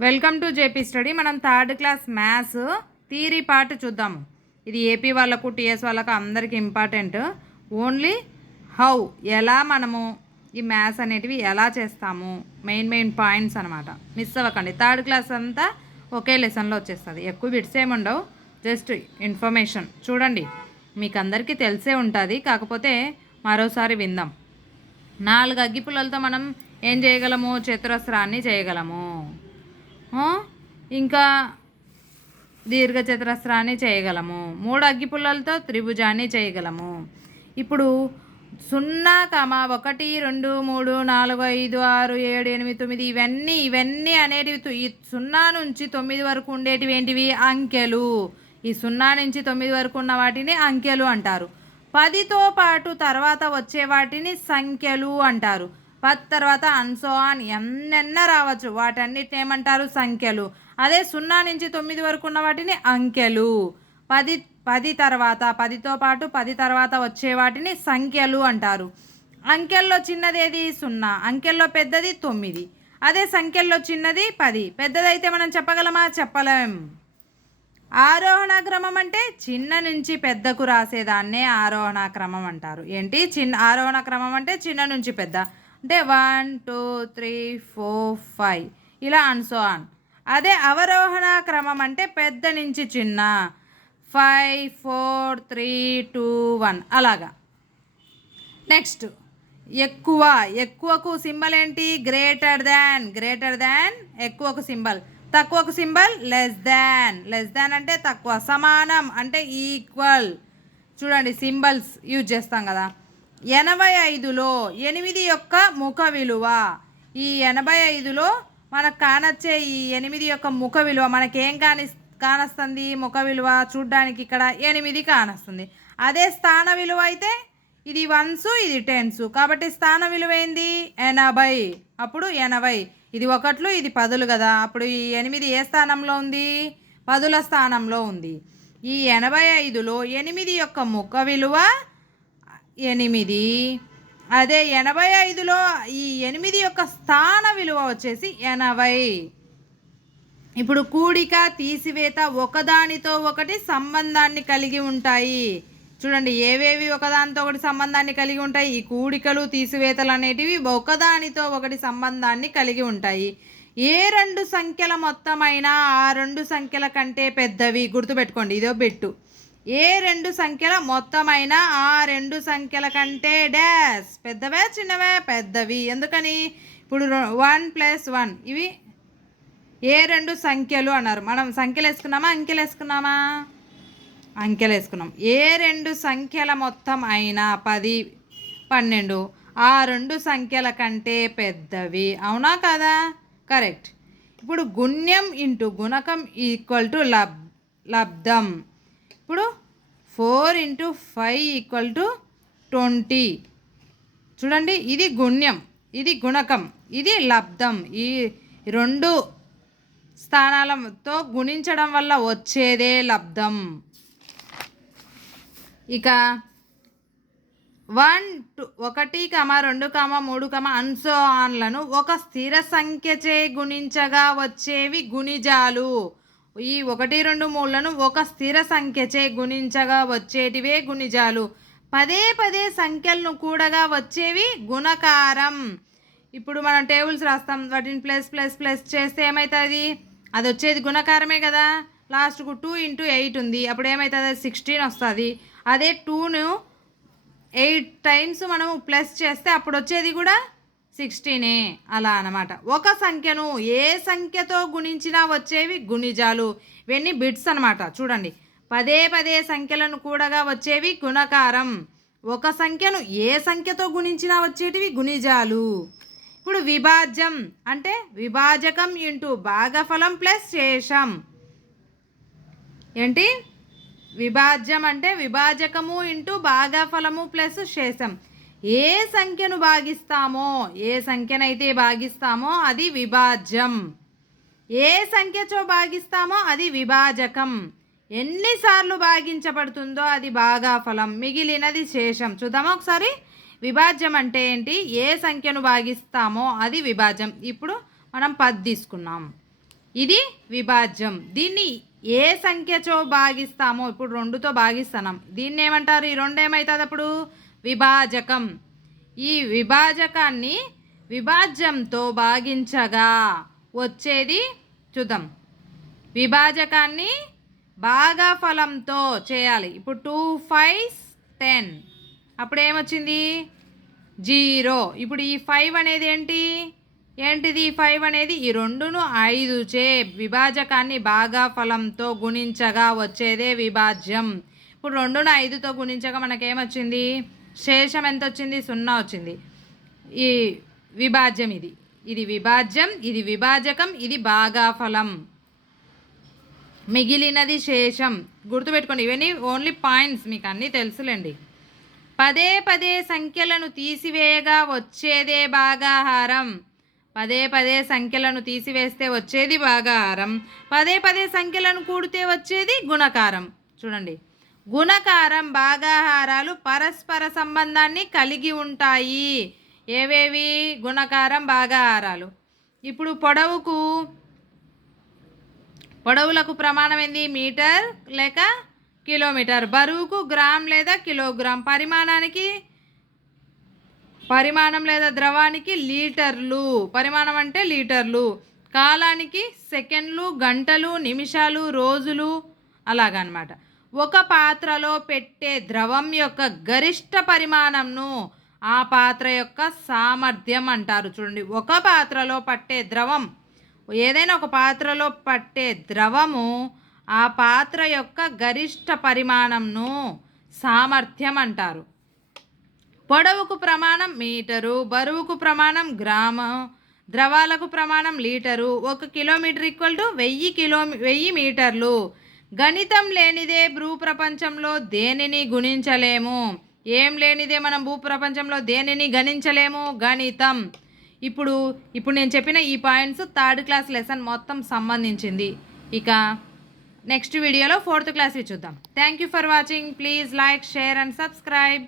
Welcome to JP study. మనం third class maths theory part చూద్దాము ఇది ఏపీ వాళ్ళకు టీఎస్ వాళ్ళకు అందరికీ ఇంపార్టెంట్. ఓన్లీ హౌ ఎలా మనము ఈ మ్యాథ్స్ అనేటివి ఎలా చేస్తాము? మెయిన్ మెయిన్ పాయింట్స్ అనమాట మిస్ అవ్వకండి. థర్డ్ క్లాస్ అంతా ఒకే లెసన్లో వచ్చేస్తుంది. ఎక్కువ బిట్స్ ఏమి ఉండవు. Just information. చూడండి. మీకు అందరికీ తెలిసే ఉంటుంది. కాకపోతే మరోసారి విందాం. నాలుగు అగ్గిపుల్లలతో మనం ఏం చేయగలము? చతురస్రాన్ని చేయగలము. ఇంకా దీర్ఘ చతురస్రాన్ని చేయగలము. మూడు అగ్గిపుల్లలతో త్రిభుజాన్ని చేయగలము. ఇప్పుడు సున్నా కమ ఒకటి రెండు మూడు నాలుగు ఐదు ఆరు ఏడు ఎనిమిది తొమ్మిది ఇవన్నీ ఇవన్నీ అనేటివి ఈ సున్నా నుంచి తొమ్మిది వరకు ఉండేటివి ఏంటివి? అంకెలు. ఈ సున్నా నుంచి తొమ్మిది వరకు ఉన్న వాటిని అంకెలు అంటారు. పదితో పాటు తర్వాత వచ్చే వాటిని సంఖ్యలు అంటారు. పది తర్వాత అన్సో ఆన్ ఎన్నెన్న రావచ్చు. వాటన్నిటిని ఏమంటారు? సంఖ్యలు. అదే సున్నా నుంచి తొమ్మిది వరకు ఉన్న వాటిని అంకెలు. పది పది తర్వాత పదితో పాటు పది తర్వాత వచ్చే వాటిని సంఖ్యలు అంటారు. అంకెల్లో చిన్నది ఏది సున్నా. అంకెల్లో పెద్దది తొమ్మిది. అదే సంఖ్యల్లో చిన్నది పది. పెద్దదైతే మనం చెప్పగలమా? చెప్పలేం. ఆరోహణ క్రమం అంటే చిన్న నుంచి పెద్దకు రాసేదాన్నే ఆరోహణ క్రమం అంటారు. ఏంటి? చిన్న ఆరోహణ క్రమం అంటే చిన్న నుంచి పెద్ద. అంటే one two three four five. ఇలా అన్సో ఆన్ అదే అవరోహణ క్రమం అంటే పెద్ద నుంచి చిన్న. Five four three two one. అలాగా. నెక్స్ట్. ఎక్కువ. ఎక్కువకు సింబల్ ఏంటి? గ్రేటర్ దాన్ గ్రేటర్ దాన్ ఎక్కువకు సింబల్. తక్కువకు symbol less than less than అంటే తక్కువ. సమానం అంటే ఈక్వల్ చూడండి సింబల్స్ యూజ్ చేస్తాం కదా. ఎనభై ఐదులో ఎనిమిది యొక్క ముఖ విలువ. ఈ ఎనభై ఐదులో మనకు కానొచ్చే ఈ ఎనిమిది యొక్క ముఖ విలువ మనకేం కాని కానొస్తుంది? ముఖ విలువ చూడ్డానికి ఇక్కడ ఎనిమిది కానొస్తుంది. అదే స్థాన విలువ అయితే ఇది వన్స్ ఇది టెన్స్. కాబట్టి స్థాన విలువ ఏంది? ఎనభై. అప్పుడు ఎనభై. ఇది ఒకట్లు ఇది పదులు కదా. అప్పుడు ఈ ఎనిమిది ఏ స్థానంలో ఉంది? పదుల స్థానంలో ఉంది. ఈ ఎనభై ఐదులో ఎనిమిది యొక్క ముఖ విలువ ఎనిమిది. అదే ఎనభై ఐదులో ఈ ఎనిమిది యొక్క స్థాన విలువ వచ్చేసి ఎనభై. ఇప్పుడు కూడిక తీసివేత ఒకదానితో ఒకటి సంబంధాన్ని కలిగి ఉంటాయి. చూడండి ఏవేవి ఒకదానితో ఒకటి సంబంధాన్ని కలిగి ఉంటాయి? ఈ కూడికలు తీసివేతలు అనేటివి ఒకదానితో ఒకటి సంబంధాన్ని కలిగి ఉంటాయి. ఏ రెండు సంఖ్యల మొత్తమైనా ఆ రెండు సంఖ్యల కంటే పెద్దవి. గుర్తుపెట్టుకోండి ఇదో బెట్టు. ఏ రెండు సంఖ్యల మొత్తమైన ఆ రెండు సంఖ్యల కంటే డాష్. పెద్దవే చిన్నవే? పెద్దవి. ఎందుకని? ఇప్పుడు వన్ ప్లస్ వన్. ఇవి ఏ రెండు సంఖ్యలు అన్నారు. మనం సంఖ్యలు వేసుకున్నామా అంకెలు వేసుకున్నామా అంకెలు వేసుకున్నాం ఏ రెండు సంఖ్యల మొత్తం అయినా పది పన్నెండు. ఆ రెండు సంఖ్యల కంటే పెద్దవి. అవునా కదా? కరెక్ట్. ఇప్పుడు గుణ్యం ఇంటూ గుణకం ఈక్వల్ టు లబ్ లబ్ధం. ఇప్పుడు four into five equal to twenty. చూడండి ఇది గుణ్యం ఇది గుణకం ఇది లబ్ధం. ఈ రెండు స్థానాలతో గుణించడం వల్ల వచ్చేదే లబ్ధం. ఇక వన్ టూ ఒకటి కమ రెండు కమ మూడు కమ అన్సో ఆన్లను ఒక స్థిర సంఖ్యచే గుణించగా వచ్చేవి గుణిజాలు. ఈ ఒకటి రెండు మూడులను ఒక స్థిర సంఖ్యచే గుణించగా వచ్చేటివే గుణిజాలు. పదే పదే సంఖ్యలను కూడగా వచ్చేవి గుణకారం. ఇప్పుడు మనం టేబుల్స్ రాస్తాం. వాటిని ప్లస్ ప్లస్ ప్లస్ చేస్తే ఏమవుతుంది అది వచ్చేది గుణకారమే కదా. లాస్ట్కు టూ ఇంటూ ఎయిట్ ఉంది. అప్పుడు ఏమవుతుంది సిక్స్టీన్ వస్తుంది. అదే టూను ఎయిట్ టైమ్స్ మనము ప్లస్ చేస్తే అప్పుడు వచ్చేది కూడా సిక్స్టీనే అలా అనమాట ఒక సంఖ్యను ఏ సంఖ్యతో గుణించినా వచ్చేవి గుణిజాలు. ఇవన్నీ బిట్స్ అనమాట చూడండి. పదే పదే సంఖ్యలను కూడగా వచ్చేవి గుణకారం. ఒక సంఖ్యను ఏ సంఖ్యతో గుణించినా వచ్చేటివి గుణిజాలు. ఇప్పుడు విభాజ్యం అంటే విభాజకం ఇంటూ భాగఫలం ప్లస్ శేషం. ఏంటి? విభాజ్యం అంటే విభాజకము ఇంటూ భాగఫలము ప్లస్ శేషం. ఏ సంఖ్యను భాగిస్తామో ఏ సంఖ్యనైతే భాగిస్తామో అది విభాజ్యం. ఏ సంఖ్యతో భాగిస్తామో అది విభాజకం. ఎన్నిసార్లు భాగించబడుతుందో అది బాగా ఫలం మిగిలినది శేషం. చూద్దామా ఒకసారి? విభాజ్యం అంటే ఏంటి? ఏ సంఖ్యను భాగిస్తామో అది విభాజ్యం. ఇప్పుడు మనం పది తీసుకున్నాం. ఇది విభాజ్యం. దీన్ని ఏ సంఖ్యతో భాగిస్తామో ఇప్పుడు రెండుతో భాగిస్తున్నాం. దీన్ని ఏమంటారు ఈ రెండు ఏమవుతుంది అప్పుడు? విభాజకం. ఈ విభాజకాన్ని విభాజ్యంతో భాగించగా వచ్చేది చూద్దాం విభాజకాన్ని బాగా ఫలంతో చేయాలి. ఇప్పుడు టూ ఫైవ్ టెన్. అప్పుడు ఏమొచ్చింది? జీరో. ఇప్పుడు ఈ ఫైవ్ అనేది ఏంటి? ఏంటిది ఈ ఫైవ్ అనేది? ఈ రెండును ఐదు చే విభాజకాన్ని బాగా ఫలంతో గుణించగా వచ్చేదే విభాజ్యం. ఇప్పుడు రెండును ఐదుతో గుణించగా మనకేమొచ్చింది? శేషం ఎంత వచ్చింది సున్నా వచ్చింది. ఈ విభాజ్యం ఇది. ఇది విభాజ్యం ఇది విభాజకం ఇది బాగా ఫలం మిగిలినది శేషం. గుర్తుపెట్టుకోండి ఇవన్నీ ఓన్లీ పాయింట్స్ మీకు అన్నీ తెలుసులేండి. పదే పదే సంఖ్యలను తీసివేయగా వచ్చేదే భాగాహారం. పదే పదే సంఖ్యలను తీసివేస్తే వచ్చేది భాగాహారం. పదే పదే సంఖ్యలను కూడితే వచ్చేది గుణకారం. చూడండి గుణకారం భాగాహారాలు పరస్పర సంబంధాన్ని కలిగి ఉంటాయి. ఏవేవి? గుణకారం భాగాహారాలు. ఇప్పుడు పొడవుకు పొడవులకు ప్రమాణం ఏంది? మీటర్ లేక కిలోమీటర్. బరువుకు గ్రామ్ లేదా కిలోగ్రామ్. పరిమాణానికి పరిమాణం లేదా ద్రవానికి లీటర్లు. పరిమాణం అంటే లీటర్లు. కాలానికి సెకండ్లు గంటలు నిమిషాలు రోజులు అలాగనమాట. ఒక పాత్రలో పెట్టే ద్రవం యొక్క గరిష్ట పరిమాణంను ఆ పాత్ర యొక్క సామర్థ్యం అంటారు. చూడండి ఒక పాత్రలో పట్టే ద్రవం ఏదైనా ఒక పాత్రలో పట్టే ద్రవము ఆ పాత్ర యొక్క గరిష్ట పరిమాణంను సామర్థ్యం అంటారు. పొడవుకు ప్రమాణం మీటరు బరువుకు ప్రమాణం గ్రామం ద్రవాలకు ప్రమాణం లీటరు. ఒక కిలోమీటర్ ఈక్వల్ టు వెయ్యి కిలో వెయ్యి మీటర్లు. గణితం లేనిదే భూ ప్రపంచంలో దేనిని గుణించలేము? ఏం లేనిదే మనం భూ ప్రపంచంలో దేనిని గణించలేము? గణితం. ఇప్పుడు ఇప్పుడు నేను చెప్పిన ఈ పాయింట్స్ థర్డ్ క్లాస్ లెసన్ మొత్తం సంబంధించింది. ఇక నెక్స్ట్ వీడియోలో ఫోర్త్ క్లాస్వి చూద్దాం. Thank you for watching please like share and subscribe